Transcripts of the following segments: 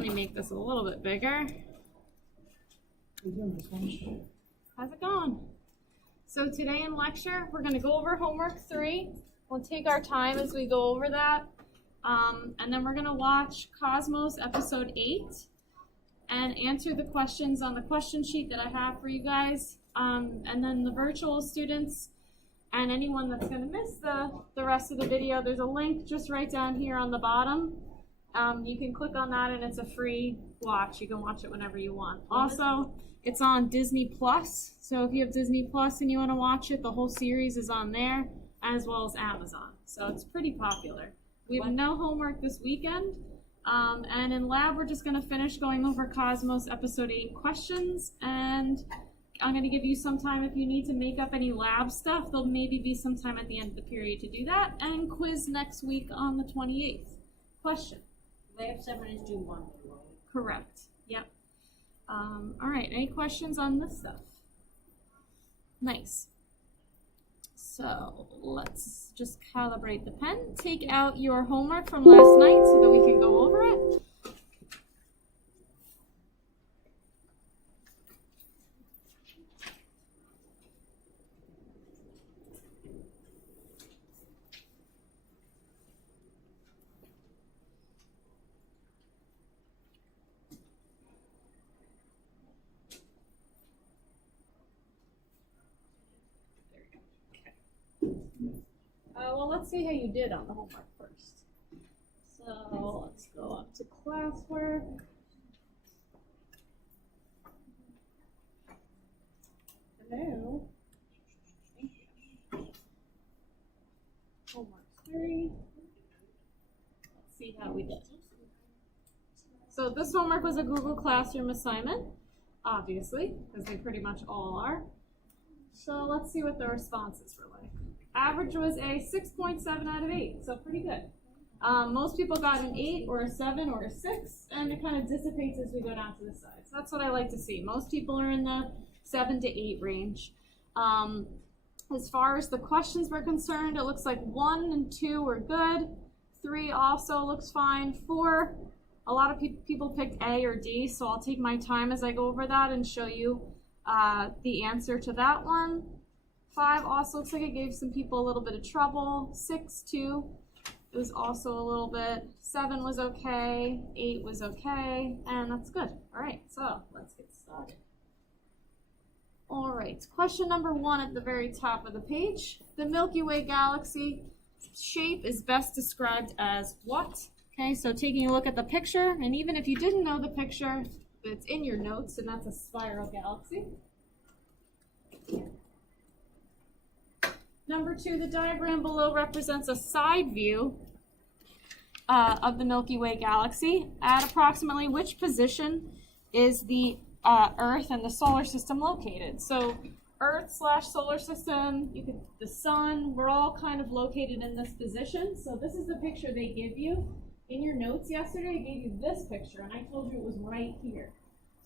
me make this a little bit bigger. How's it going? So today in lecture, we're going to go over homework 3. We'll take our time as we go over that. And then we're going to watch Cosmos episode 8 and answer the questions on the question sheet that I have for you guys. And then the virtual students and anyone that's going to miss the rest of the video, there's a link just right down here on the bottom. You can click on that and it's a free watch. You can watch it whenever you want. Also, it's on Disney Plus. So if you have Disney Plus and you want to watch it, the whole series is on there, as well as Amazon. So it's pretty popular. We have no homework this weekend. And in lab, we're just going to finish going over Cosmos episode 8 questions. And I'm going to give you some time if you need to make up any lab stuff. There'll maybe be some time at the end of the period to do that. And quiz next week on the 28th. Question. Lab 7 is due 1. Correct. Yep. All right. Any questions on this stuff? Nice. So let's just calibrate the pen. Take out your homework from last night so that we can go over it. Well, let's see how you did on the homework first. So let's go up to classwork. Hello. Homework 3. Let's see how we did. So this homework was a Google Classroom assignment, obviously, because they pretty much all are. So let's see what the responses were like. Average was a 6.7 out of 8, so pretty good. Most people got an 8 or a 7 or a 6, and it kind of dissipates as we go down to the side. So that's what I like to see. Most people are in the 7 to 8 range. As far as the questions were concerned, it looks like 1 and 2 were good. 3 also looks fine. 4, a lot of people picked A or D, so I'll take my time as I go over that and show you the answer to that one. 5 also looks like it gave some people a little bit of trouble. 6, 2, it was also a little bit. 7 was okay. 8 was okay. And that's good. All right, so let's get started. All right, question number 1 at the very top of the page. The Milky Way galaxy shape is best described as what? Okay, so taking a look at the picture, and even if you didn't know the picture, it's in your notes, and that's a spiral galaxy. Number 2, the diagram below represents a side view of the Milky Way galaxy. At approximately which position is the Earth and the solar system located? So Earth/solar system, the sun, we're all kind of located in this position. So this is the picture they give you. In your notes yesterday, I gave you this picture, and I told you it was right here.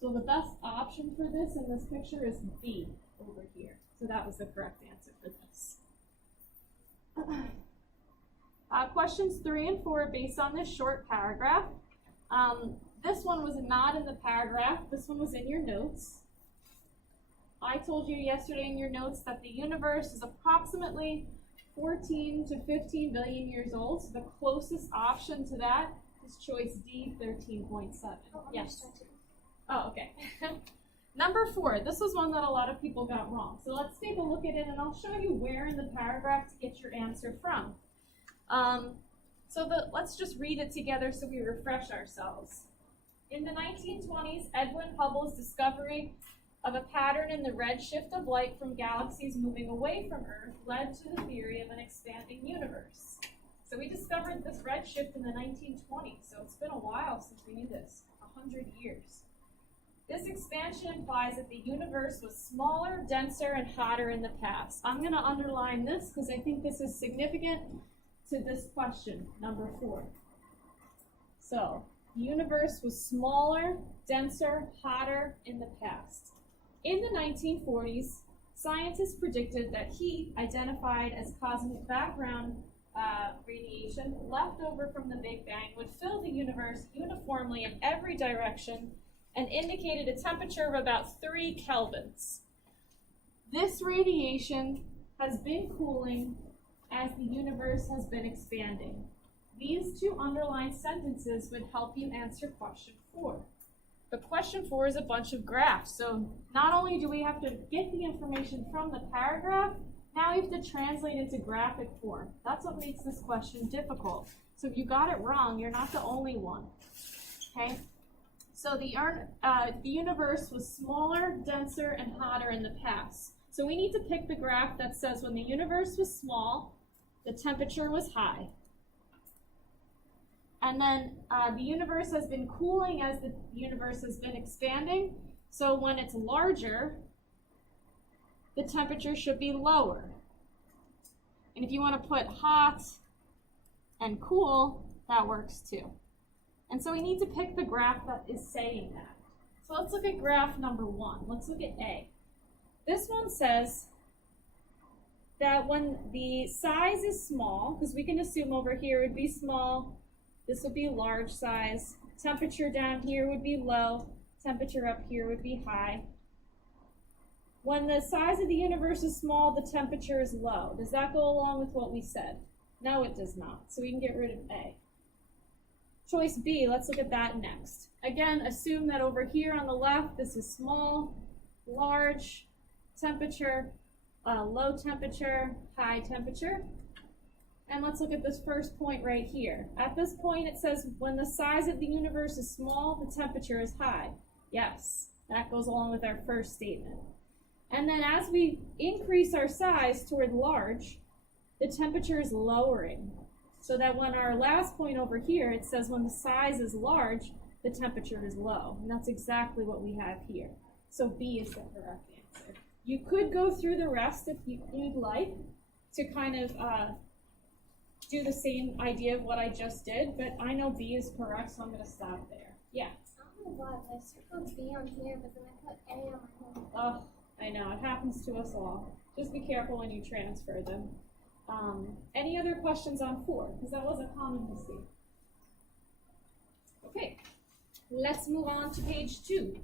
So the best option for this in this picture is B, over here. So that was the correct answer for this. Questions 3 and 4 are based on this short paragraph. This one was not in the paragraph. This one was in your notes. I told you yesterday in your notes that the universe is approximately 14 to 15 billion years old. So the closest option to that is choice D, 13.7. Yes. Oh, okay. Number 4, this was one that a lot of people got wrong. So let's take a look at it, and I'll show you where in the paragraph to get your answer from. Let's just read it together so we refresh ourselves. In the 1920s, Edwin Hubble's discovery of a pattern in the redshift of light from galaxies moving away from Earth led to the theory of an expanding universe. So we discovered this redshift in the 1920s, so it's been a while since we knew this, 100 years. This expansion implies that the universe was smaller, denser, and hotter in the past. I'm going to underline this because I think this is significant to this question, number 4. So, the universe was smaller, denser, hotter in the past. In the 1940s, scientists predicted that heat, identified as cosmic background, radiation left over from the Big Bang would fill the universe uniformly in every direction and indicated a temperature of about 3 kelvins. This radiation has been cooling as the universe has been expanding. These two underlined sentences would help you answer question 4. But question 4 is a bunch of graphs, so not only do we have to get the information from the paragraph, now you have to translate into graphic form. That's what makes this question difficult. So if you got it wrong, you're not the only one. Okay? So the universe was smaller, denser, and hotter in the past. So we need to pick the graph that says when the universe was small, the temperature was high. And then the universe has been cooling as the universe has been expanding. So when it's larger, the temperature should be lower. And if you want to put hot and cool, that works too. And so we need to pick the graph that is saying that. So let's look at graph number 1. Let's look at A. This one says that when the size is small, because we can assume over here would be small, this would be large size, temperature down here would be low, temperature up here would be high. When the size of the universe is small, the temperature is low. Does that go along with what we said? No, it does not. So we can get rid of A. Choice B, let's look at that next. Again, assume that over here on the left, this is small, large, temperature, low temperature, high temperature. And let's look at this first point right here. At this point, it says when the size of the universe is small, the temperature is high. Yes, that goes along with our first statement. And then as we increase our size toward large, the temperature is lowering. So that when our last point over here, it says when the size is large, the temperature is low. And that's exactly what we have here. So B is the correct answer. You could go through the rest if you'd like to kind of do the same idea of what I just did, but I know B is correct, so I'm going to stop there. Yeah? I don't know why I circled B on here, but then I put A on my home. Oh, I know. It happens to us all. Just be careful when you transfer them. Any other questions on 4? Because that was a common mistake. Okay, let's move on to page 2.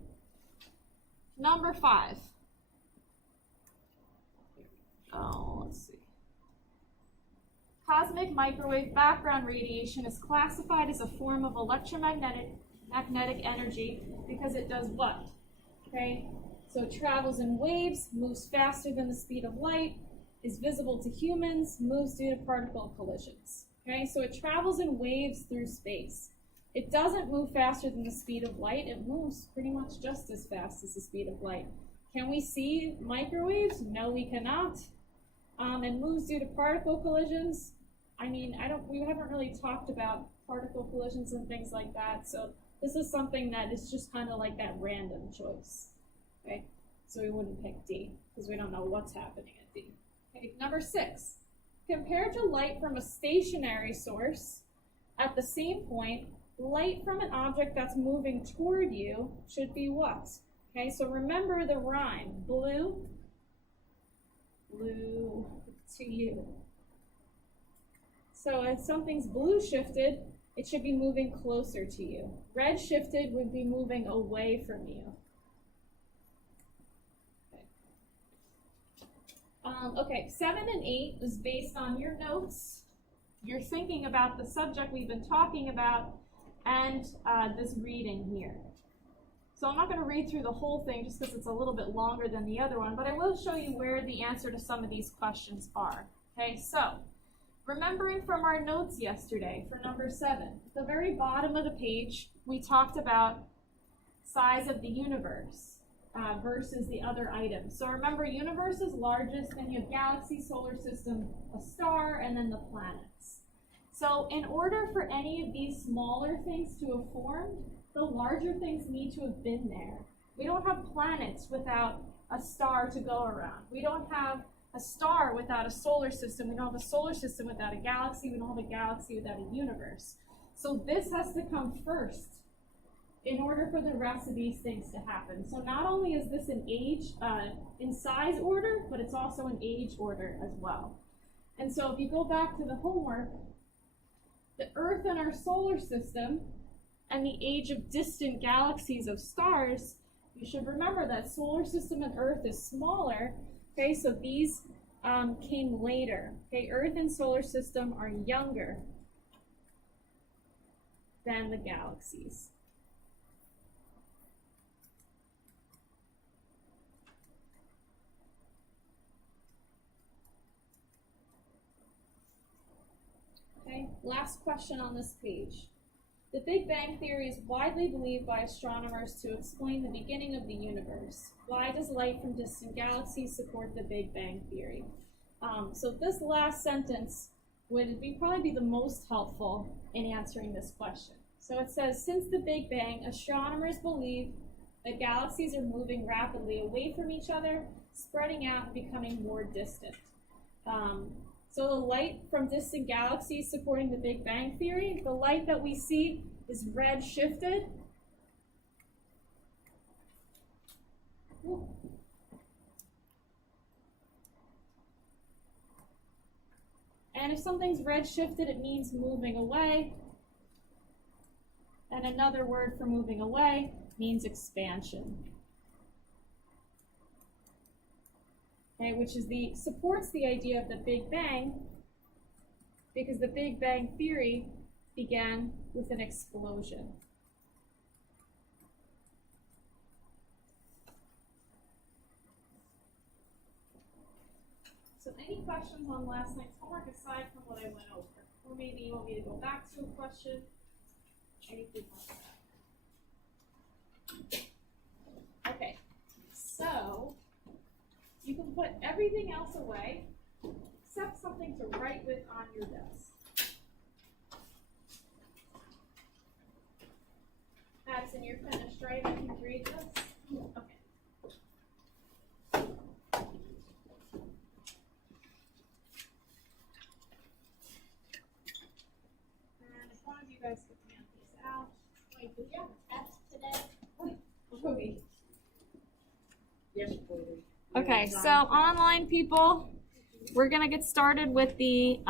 Number 5. Oh, let's see. Cosmic microwave background radiation is classified as a form of magnetic energy because it does what? Okay, so it travels in waves, moves faster than the speed of light, is visible to humans, moves due to particle collisions. Okay, so it travels in waves through space. It doesn't move faster than the speed of light. It moves pretty much just as fast as the speed of light. Can we see microwaves? No, we cannot. It moves due to particle collisions. I mean, we haven't really talked about particle collisions and things like that, so this is something that is just kind of like that random choice. Okay, so we wouldn't pick D because we don't know what's happening at D. Okay, number 6. Compared to light from a stationary source, at the same point, light from an object that's moving toward you should be what? Okay, so remember the rhyme. Blue to you. So if something's blue shifted, it should be moving closer to you. Red shifted would be moving away from you. Okay, 7 and 8 is based on your notes. You're thinking about the subject we've been talking about and this reading here. So I'm not going to read through the whole thing just because it's a little bit longer than the other one, but I will show you where the answer to some of these questions are. Okay, so remembering from our notes yesterday for number 7, at the very bottom of the page, we talked about size of the universe versus the other items. So remember, universe is largest, then you have galaxy, solar system, a star, and then the planets. So in order for any of these smaller things to have formed, the larger things need to have been there. We don't have planets without a star to go around. We don't have a star without a solar system. We don't have a solar system without a galaxy. We don't have a galaxy without a universe. So this has to come first in order for the rest of these things to happen. So not only is this an age, in size order, but it's also an age order as well. And so if you go back to the homework, the Earth and our solar system and the age of distant galaxies of stars, you should remember that solar system and Earth is smaller. Okay, so these came later. Okay, Earth and solar system are younger than the galaxies. Okay, last question on this page. The Big Bang Theory is widely believed by astronomers to explain the beginning of the universe. Why does light from distant galaxies support the Big Bang Theory? So this last sentence would probably be the most helpful in answering this question. So it says, since the Big Bang, astronomers believe that galaxies are moving rapidly away from each other, spreading out and becoming more distant. So the light from distant galaxies supporting the Big Bang Theory, the light that we see is red shifted. And if something's red shifted, it means moving away. And another word for moving away means expansion. Okay, which is supports the idea of the Big Bang, because the Big Bang Theory began with an explosion. So any questions on last night's homework aside from what I went over? Or maybe you want me to go back to a question? Anything like that? Okay, so you can put everything else away except something to write with on your desk. Madison, you're finished, right? I can read this? Okay. And if one of you guys could hand these out. Wait, do we have a test today? Ruby. Yes, please. Okay, so online people, we're gonna get started with the